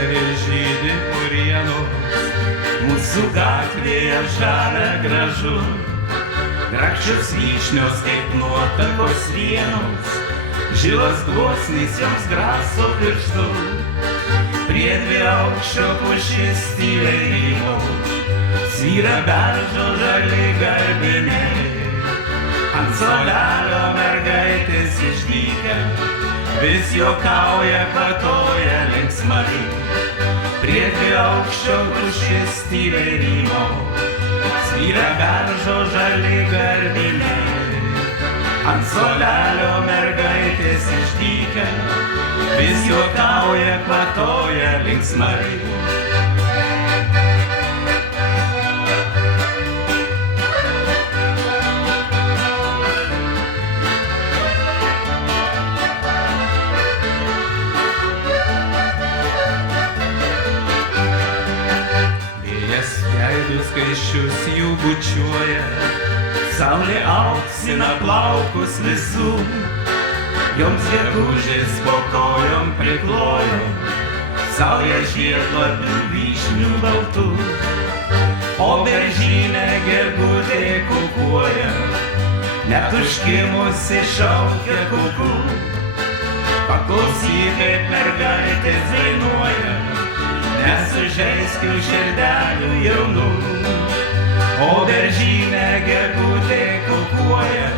pavasarį žydi urienos, mūsų gatvėje žalia gražu, grakščios vyšnios kaip nuotakos vienos, žilas gluosnis joms graso pirštu, prie dviaukščio pušis tyliai rymo, svyra beržo žali garbiniai, ant suolelio mergaitės išdykę, vis juokauja, kvatoja linksmai, prie dviaukščio pušis tyliai rymo, svyra beržo žali garbiniai, ant suolelio mergaitės išdykę, vis juokauja, kvatoja linksmai. Vėjas veidus skaisčius jų bučiuoja, saulė auksina plaukus visų, joms gegužės po kojom priklojo, sauja žiedlapių vyšnių baltų, o beržyne gegutė kukuoja, net užkimusi šaukia kuku. Paklausyk, kaip mergaitės dainuoja, nesužeiskiu širdelių jaunų, o beržyne gegutė kukuoja,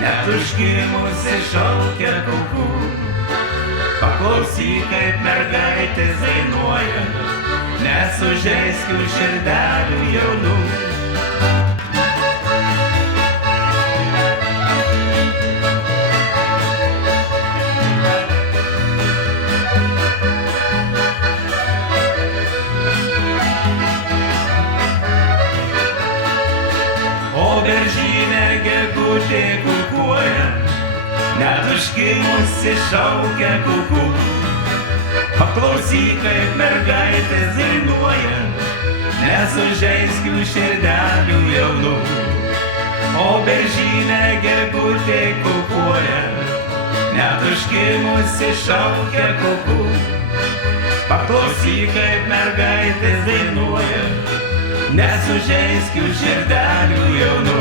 net užkimusi šaukia kuku. Paklausyk, kaip mergaitės dainuoja, nesužeiskiu širdelių jaunų. O beržyne gegutė kukuoja, net užkimusi šaukia kuku. Paklausyk, kaip mergaitės dainuoja, nesužeiskiu širdelių jaunų. O beržyne gegutė kukuoja, net užkimusi šaukia kuku. Paklausyk, kaip mergaitės dainuoja, nesužeiskiu širdelių jaunų.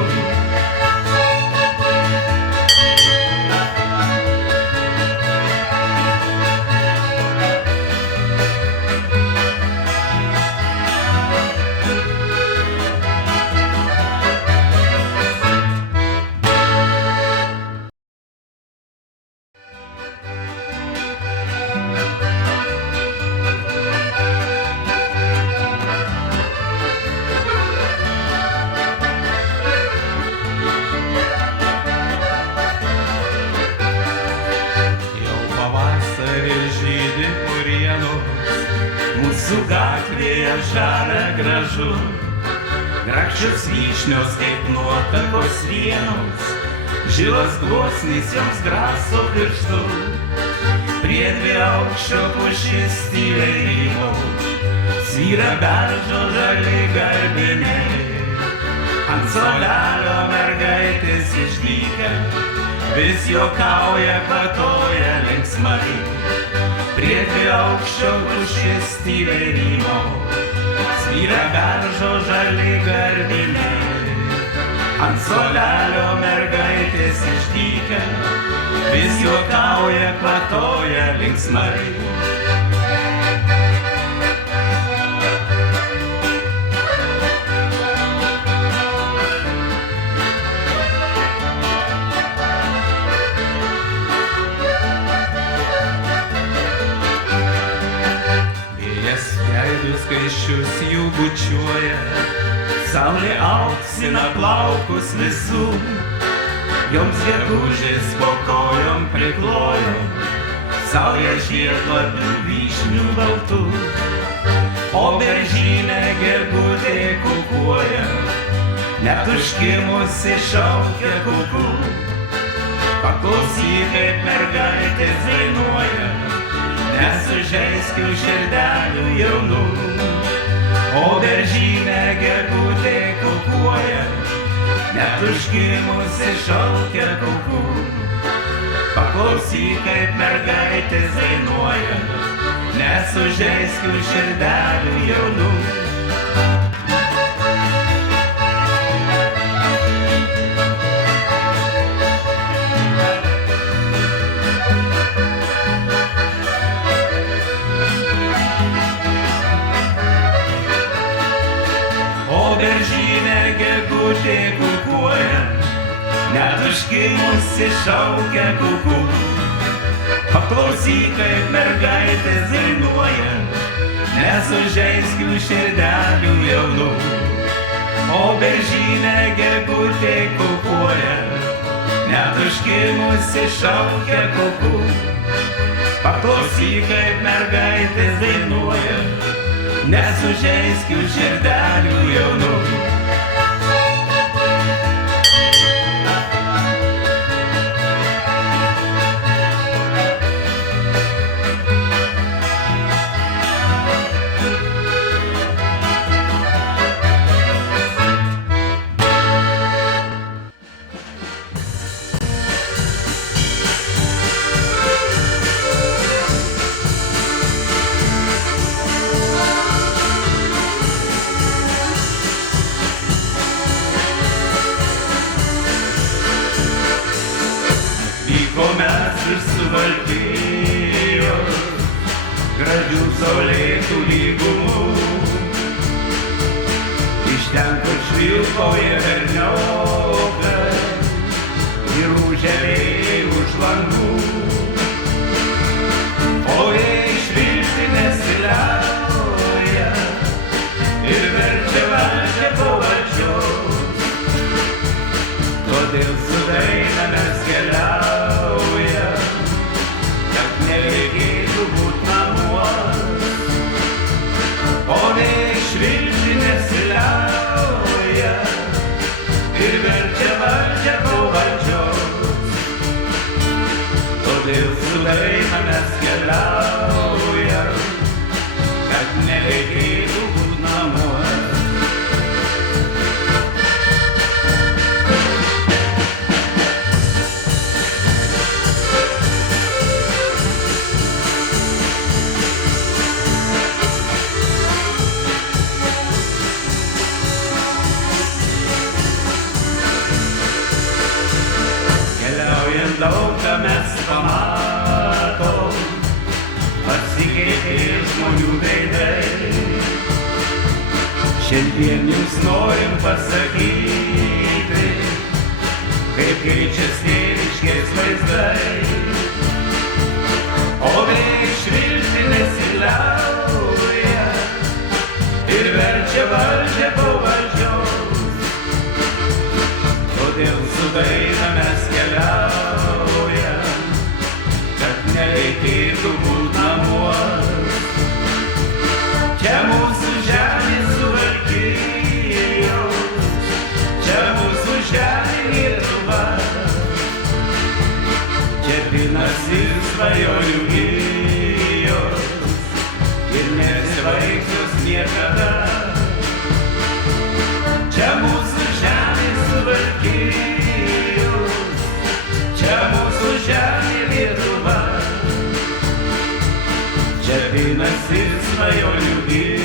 Žydi urienos, mūsų gatvėje žalia gražu, grakščios vyšnios kaip nuotakos vienos, žilas gluosnis joms graso pirštu, prie dviaukščio pušis tyliai rymo, svyra beržo žali garbiniai, ant suolelio mergaitės išdykę, vis juokauja, kvatoja linksmai, prie dviaukščio pušis tyliai rymo, svyra beržo žali garbiniai, ant suolelio mergaitės išdykę, vis juokauja, kvatoja linksmai. Veidus skaisčius jų bučiuoja, saulė auksina plaukus visų, joms gegužės po kojom priklojo, sauja žiedlapių vyšnių baltų, o beržyne gegutė kukuoja, net užkimusi šaukia kuku. Paklausyk, kaip mergaitės dainuoja, nesužeiskiu širdelių jaunų, o beržyne gegutė kukuoja, net užkimusi šaukia kuku. Paklausyk, kaip mergaitės dainuoja, nes nesužeisk jų širdelių jaunų. O beržynė gegutė kukuoja, net užkimusi šaukia kuku. Paklausyk, kaip mergaitės dainuoja, nesužeisk jų širdelių jaunų. O beržynė gegutė kukuoja, net užkimusi šaukia kuku. Paklausyk, kaip mergaitės dainuoja, nesužeisk jų širdelių jaunų. Vyko mes iš Suvalkijos, gražių saulėtų lygumų. Iš ten, kur švilpauja berniokai ir užėliai už langų. O jei švilpti nesiliauja ir verčia valdžią po valdžios, todėl su daina mes keliaujam, nereikėtų būt namuos. O jei švilpti nesiliauja ir verčia valdžią po valdžios, todėl su daina mes keliaujam, kad nereikėtų būt namuos. Daug ką mes pamatom, pasikeitė žmonių veidai. Šiandien jums norim pasakyti, kaip keičiasi tėviškės vaizdai. O jei švilpti nesiliauja ir verčia valdžią po valdžios, todėl su daina mes keliaujam, nereikėtų būt namuos. Čia mūsų žemė Suvalkijos, čia mūsų žemė Lietuva. Čia pinasi svajonių gijos ir nesibaigsios niekada. Čia mūsų žemė Suvalkijos, čia mūsų žemė Lietuva. Čia pinasi svajonių gijos